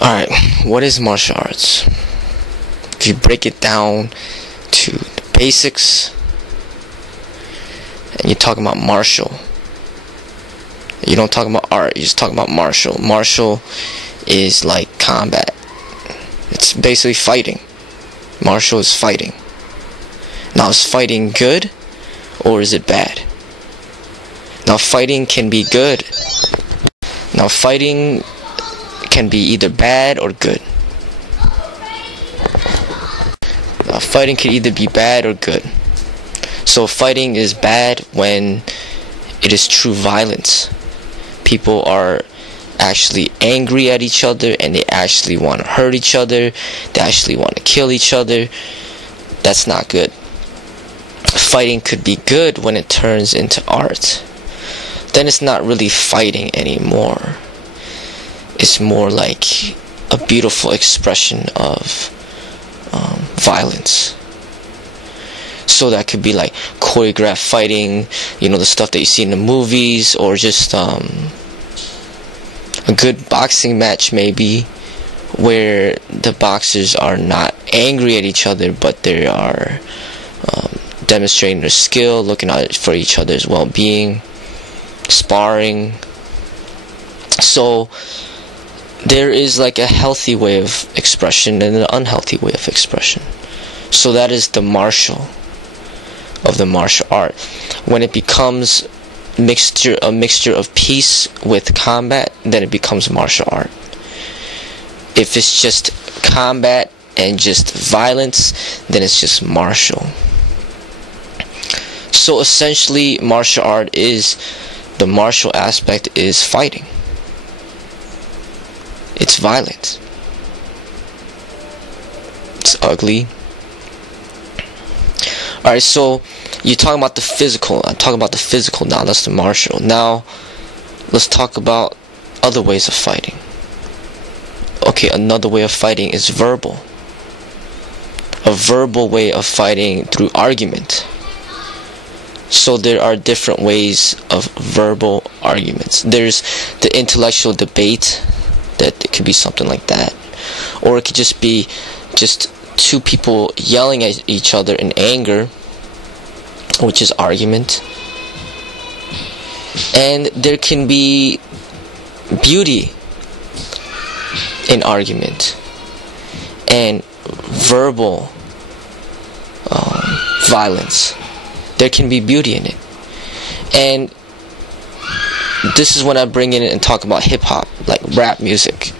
Alright, what is martial arts? If you break it down to the basics, and you're talking about martial, you don't talk about art, you just talk about martial. Martial is like combat. It's basically fighting. Martial is fighting. Now, is fighting good or is it bad? Now, fighting can be good. Now, fighting can be either bad or good. Now, fighting can either be bad or good. So, fighting is bad when it is true violence. People are actually angry at each other and they actually want to hurt each other. They actually want to kill each other. That's not good. Fighting could be good when it turns into art. Then it's not really fighting anymore. It's more like a beautiful expression of violence. So that could be like choreographed fighting, the stuff that you see in the movies, or just a good boxing match maybe, where the boxers are not angry at each other, but they are demonstrating their skill, looking out for each other's well-being, sparring. So there is like a healthy way of expression and an unhealthy way of expression. So that is the martial of the martial art. When it becomes a mixture of peace with combat, then it becomes martial art. If it's just combat and just violence, then it's just martial. So essentially, martial art is, the martial aspect is fighting. It's violent. It's ugly. Alright, so you're talking about the physical. I'm talking about the physical now. That's the martial. Now, let's talk about other ways of fighting. Okay, another way of fighting is verbal. A verbal way of fighting through argument. So there are different ways of verbal arguments. There's the intellectual debate, that it could be something like that. Or it could just be just two people yelling at each other in anger, which is argument. And there can be beauty in argument and verbal violence. There can be beauty in it. And this is when I bring in and talk about hip-hop, like rap music.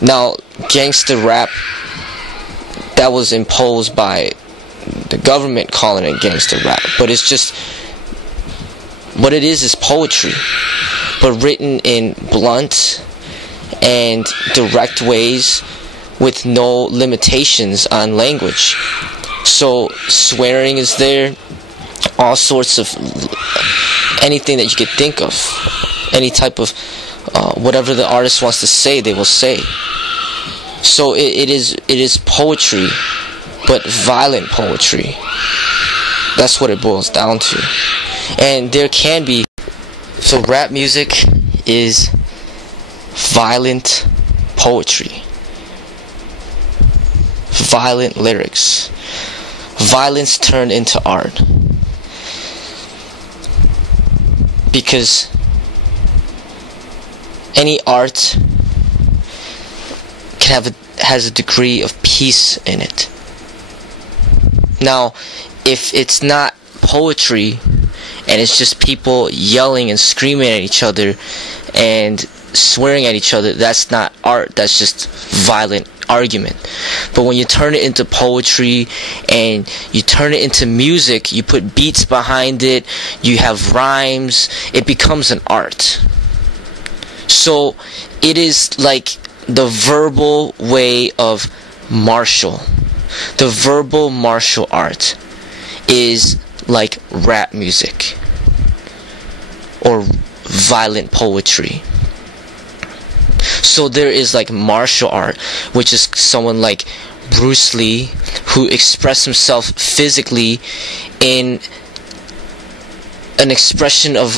Now, gangster rap, that was imposed by the government calling it gangster rap, but it's just, what it is poetry, but written in blunt and direct ways with no limitations on language. So swearing is there, all sorts of anything that you could think of, any type of whatever the artist wants to say, they will say. So it is poetry, but violent poetry. That's what it boils down to. And there can be, so rap music is violent poetry, violent lyrics, violence turned into art. Because any art has a degree of peace in it. Now, if it's not poetry and it's just people yelling and screaming at each other and swearing at each other, that's not art, that's just violent argument. But when you turn it into poetry and you turn it into music, you put beats behind it, you have rhymes, it becomes an art. So it is like the verbal way of martial. The verbal martial art is like rap music or violent poetry. So there is like martial art, which is someone like Bruce Lee, who expressed himself physically in an expression of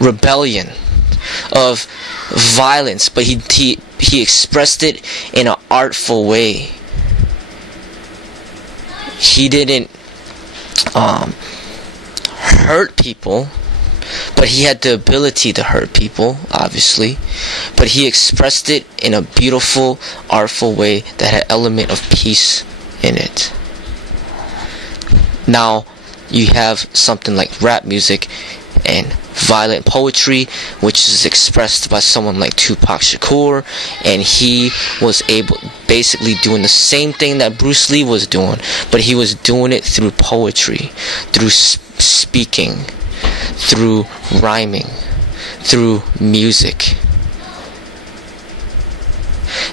rebellion, of violence, but he expressed it in an artful way. He didn't hurt people, but he had the ability to hurt people, obviously. But he expressed it in a beautiful, artful way that had an element of peace in it. Now, you have something like rap music and violent poetry, which is expressed by someone like Tupac Shakur, and he was basically doing the same thing that Bruce Lee was doing, but he was doing it through poetry, through speaking, through rhyming, through music.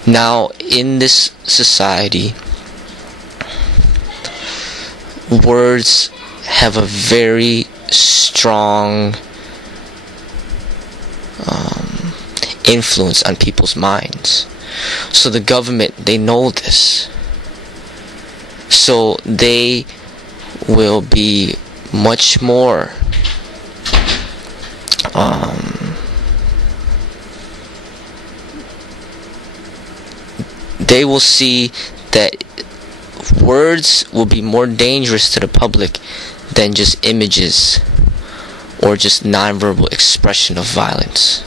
Now, in this society, words have a very strong influence on people's minds. So the government, they know this. So they will be much more they will see that words will be more dangerous to the public than just images or just nonverbal expression of violence.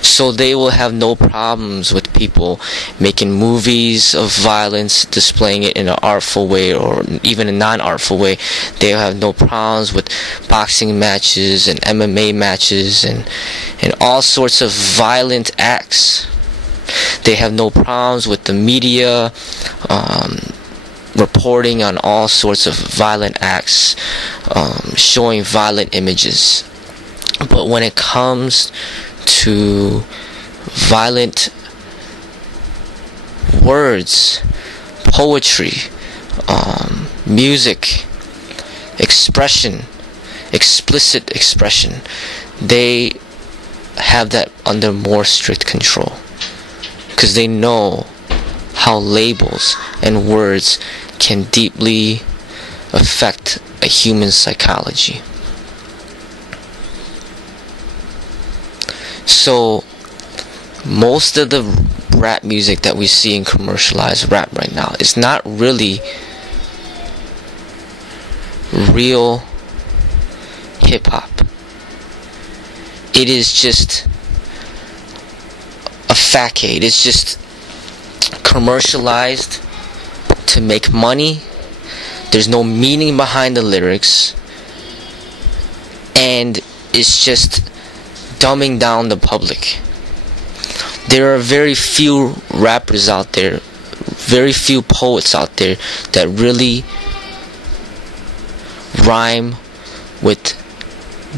So they will have no problems with people making movies of violence, displaying it in an artful way or even a non-artful way. They'll have no problems with boxing matches and MMA matches and all sorts of violent acts. They have no problems with the media reporting on all sorts of violent acts, showing violent images. But when it comes to violent words, poetry, music, expression, explicit expression, they have that under more strict control, because they know how labels and words can deeply affect a human psychology. So most of the rap music that we see in commercialized rap right now is not really real hip-hop. It is just a facade. It's just commercialized to make money. There's no meaning behind the lyrics, and it's just dumbing down the public. There are very few rappers out there, very few poets out there that really rhyme with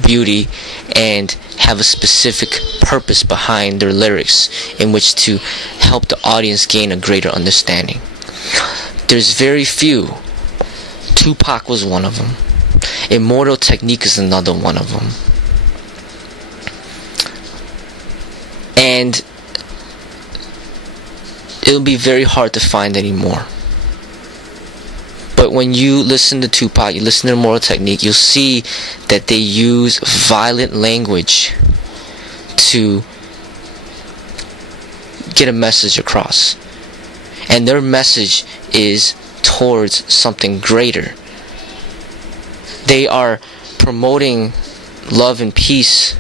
beauty and have a specific purpose behind their lyrics in which to help the audience gain a greater understanding. There's very few. Tupac was one of them. Immortal Technique is another one of them. And it'll be very hard to find anymore. But when you listen to Tupac, you listen to Immortal Technique, you'll see that they use violent language to get a message across. And their message is towards something greater. They are promoting love and peace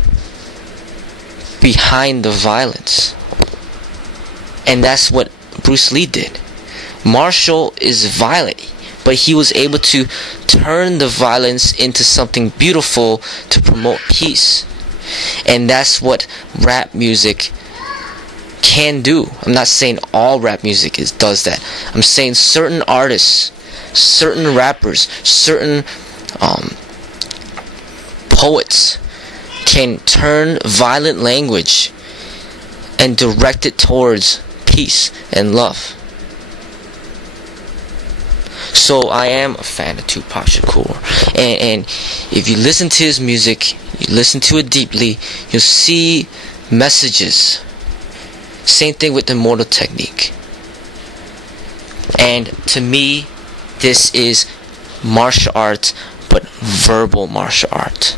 behind the violence. And that's what Bruce Lee did. Marshall is violent, but he was able to turn the violence into something beautiful to promote peace. And that's what rap music can do. I'm not saying all rap music does that. I'm saying certain artists, certain rappers, certain poets can turn violent language and direct it towards peace and love. So I am a fan of Tupac Shakur, and if you listen to his music, you listen to it deeply, you'll see messages. Same thing with Immortal Technique. And to me, this is martial arts, but verbal martial art.